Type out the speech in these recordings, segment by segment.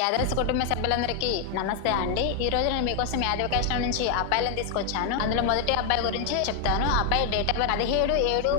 Yadavs కుటుంబ సభ్యులందరికీ నమస్తే అండి. ఈ రోజు నేను మీకోసం యాదవ్ క్యాస్ట్ నుంచి అబ్బాయిలను తీసుకొచ్చాను. అందులో మొదటి అబ్బాయి గురించి చెప్తాను. అబ్బాయి డేట్ ఆఫ్ బర్త్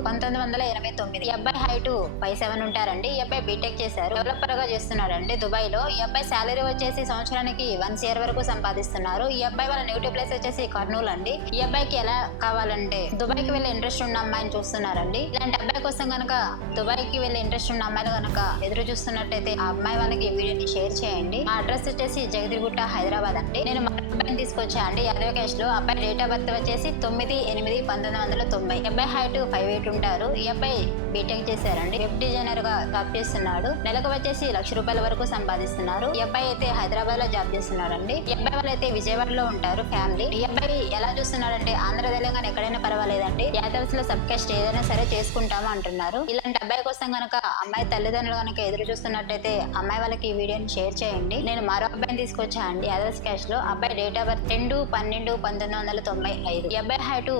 17/7/1989. ఈ అబ్బాయి హైట్ 5'7" ఉంటారండి. ఈ అబ్బాయి బీటెక్ చేశారు. డెవలపర్ గా చేస్తున్నాడండి దుబాయ్ లో. ఈ అబ్బాయి శాలరీ వచ్చేసి సంవత్సరానికి 1 CR వరకు సంపాదిస్తున్నారు. ఈ అబ్బాయి వాళ్ళ నెగిటివ్ ప్లేస్ వచ్చేసి కర్నూలు అండి. ఈ అబ్బాయికి ఎలా కావాలంటే దుబాయ్ కి వెళ్ళే ఇంట్రెస్ట్ ఉన్న అమ్మాయిని చూస్తున్నారండి. ఇలాంటి అబ్బాయి కోసం గనక దుబాయ్ కి వెళ్ళే ఇంట్రెస్ట్ ఉన్న అమ్మాయిలు గనక ఎదురు చూస్తున్నట్టయితే ఆ అమ్మాయి వాళ్ళకి ఈ వీడియోని షేర్ చేయండి. ఆ అడ్రస్ వచ్చేసి జగదిగుట్ట హైదరాబాద్ అండి. నేను మా అబ్బాయిని తీసుకొచ్చా అండి యాదవ్ క్యాస్ట్ లో. అబ్బాయి డేట్ ఆఫ్ బర్త్ వచ్చేసి 9/8/1990. ఈ అబ్బాయి హైట్ 5'8" ఉంటారు. ఈ అబ్బాయి బీటెక్ చేశారండి. వెబ్ డిజైనర్ గా జాబ్ చేస్తున్నాడు. నెలకు వచ్చేసి ₹1,00,000 వరకు సంపాదిస్తున్నారు. ఈ అబ్బాయి అయితే హైదరాబాద్ లో జాబ్ చేస్తున్నాడండి. ఈ అబ్బాయి వాళ్ళు అయితే విజయవాడలో ఉంటారు ఫ్యామిలీ. ఈ అబ్బాయి ఎలా చూస్తున్నాడంటే ఆంధ్ర తెలంగాణ ఎక్కడైనా పర్వాలేదండి, యాదవ్స్ లో సబ్ కాస్ట్ ఏదైనా సరే చేసుకుంటాము అంటున్నారు. ఇలాంటి అబ్బాయి కోసం గనక అమ్మాయి తల్లిదండ్రులు గనక ఎదురు చూస్తున్నట్టయితే అమ్మాయి వాళ్ళకి ఈ వీడియోని షేర్ చేయండి. నేను మరో అబ్బాయిని తీసుకొచ్చా అండి యాదవ్స్ క్యాస్ట్ లో. అబ్బాయి డేట్ ఆఫ్ బర్త్ 2/12/1995. ఈ అబ్బాయి హైట్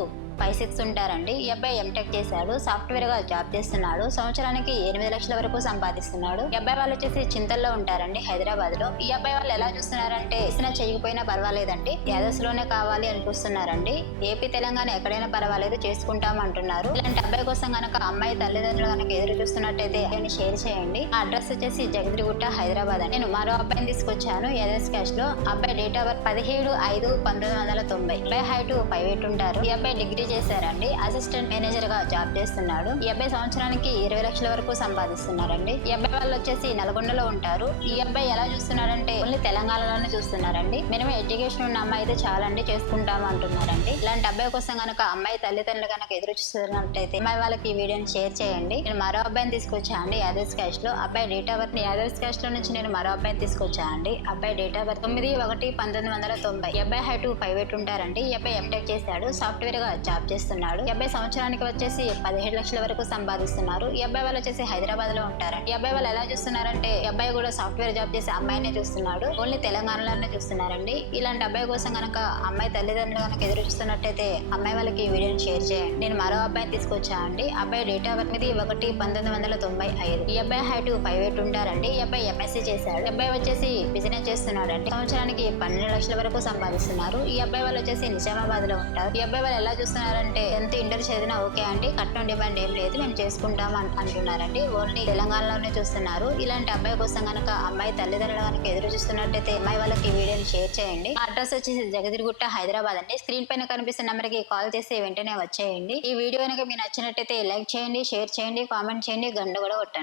5'6" ఉంటారండి. ఈ అబ్బాయి ఎంటెక్ చేశాడు. సాఫ్ట్వేర్ గా జాబ్ చేస్తున్నాడు. సంవత్సరానికి 8 లక్షల వరకు సంపాదిస్తున్నాడు. ఈ అబ్బాయి వాళ్ళు వచ్చేసి చింతల్లో ఉంటారండి హైదరాబాద్ లో. ఈ అబ్బాయి వాళ్ళు ఎలా చూస్తున్నారంటే ఇసిన చేయకపోయినా పర్వాలేదండి, యాదవ్స్ లోనే కావాలి అని చూస్తున్నారండి. ఏపీ తెలంగాణ ఎక్కడైనా పర్వాలేదు చేసుకుంటాం అంటున్నారు. ఇలాంటి అబ్బాయి కోసం గనక అమ్మాయి తల్లిదండ్రులు గనక ఎదురు చూస్తున్నట్టయితే నేను షేర్ చేయండి. ఆ అడ్రస్ వచ్చేసి జగదిగుట్ట హైదరాబాద్ అండి. నేను మరో అబ్బాయిని తీసుకొచ్చాను యాదవ్స్ క్యాస్ట్ లో. అబ్బాయి డేట్ ఆఫ్ బర్త్ 17/5/1990. అబ్బాయి హైట్ 5'8" ఉంటారు. ఈ అబ్బాయి డిగ్రీ చేశారండి. అసిస్టెంట్ మేనేజర్ గా జాబ్ చేస్తున్నాడు. ఈ అబ్బాయి సంవత్సరానికి 20 లక్షల వరకు సంపాదిస్తున్నారండి. ఈ అబ్బాయి వాళ్ళు వచ్చేసి నల్గొండలో ఉంటారు. ఈ అబ్బాయి ఎలా చూస్తున్నారంటే ఓన్లీ తెలంగాణలోనే చూస్తున్నారండి. మినిమం ఎడ్యుకేషన్ ఉన్న అమ్మాయి అయితే చాలండి చేసుకుంటాము అంటున్నారండి. ఇలాంటి అబ్బాయి కోసం గనక అమ్మాయి తల్లిదండ్రులు గనక ఎదురు చూస్తున్నట్టయితే అమ్మాయి వాళ్ళకి ఈ వీడియోని షేర్ చేయండి. నేను మరో అబ్బాయిని తీసుకొచ్చా అండి యాదవ్స్ క్యాస్ట్ లో. అబ్బాయి date of birth Yadavs caste లో నుంచి నేను మరో అబ్బాయిని తీసుకొచ్చా అండి. అబ్బాయి డేట్ ఆఫ్ బర్త్ 9/1/1990. ఈ అబ్బాయి హైట్ 5'8" ఉంటారండి. ఈ అబ్బాయి ఎంటెక్ చేశాడు. సాఫ్ట్వేర్ గా జాబ్ చేస్తున్నాడు. ఈ అబ్బాయి సంవత్సరానికి వచ్చేసి 17 లక్షల వరకు సంపాదిస్తున్నారు. ఈ అబ్బాయి వాళ్ళు వచ్చేసి హైదరాబాద్ లో ఉంటారండి. ఈ అబ్బాయి వాళ్ళు ఎలా చూస్తున్నారంటే ఈ అబ్బాయి కూడా సాఫ్ట్వేర్ జాబ్ చేసే అమ్మాయినే చూస్తున్నాడు. ఓన్లీ తెలంగాణలోనే చూస్తున్నారండి. ఇలాంటి అబ్బాయి కోసం గనక అమ్మాయి తల్లిదండ్రులు గనక ఎదురు చూస్తున్నట్టయితే అమ్మాయి వాళ్ళకి ఈ వీడియోని షేర్ చేయండి. నేను మరో అబ్బాయిని తీసుకొచ్చా అండి. అబ్బాయి డేట్ ఆఫ్ బర్త్ 9/1/1995. ఈ అబ్బాయి హైట్ 5'8" ఉంటారండి. ఈ అబ్బాయి MSc చేశాడు. ఈ అబ్బాయి వచ్చేసి బిజినెస్ చేస్తున్నాడండి. సంవత్సరానికి 12 లక్షల వరకు సంపాదిస్తున్నారు. ఈ అబ్బాయి వాళ్ళు వచ్చేసి నిజామాబాద్ లో ఉంటారు. ఈ అబ్బాయి వాళ్ళు ఎలా చూస్తున్నారంటే ఎంత ఇంటర్ చదివినా ఓకే అండి, కట్నం డిమాండ్ ఏం లేదు, మేము చేసుకుంటాం అంటున్నారండి. ఓన్లీ తెలంగాణలోనే చూస్తున్నారు. ఇలాంటి అబ్బాయి కోసం గనక అమ్మాయి తల్లిదండ్రులు గనక ఎదురు చూస్తున్నట్టయితే అమ్మాయి వాళ్ళకి ఈ వీడియోని షేర్ చేయండి. అడ్రస్ వచ్చేసి జగదిగుట్ట హైదరాబాద్ అండి. స్క్రీన్ పైన కనిపిస్తున్న నెంబర్ కి కాల్ చేసి వెంటనే వచ్చేయండి. ఈ వీడియో కనుక మీకు నచ్చినట్టయితే లైక్ చేయండి, షేర్ చేయండి, కామెంట్ చేయండి, గంట కూడా కొట్టండి.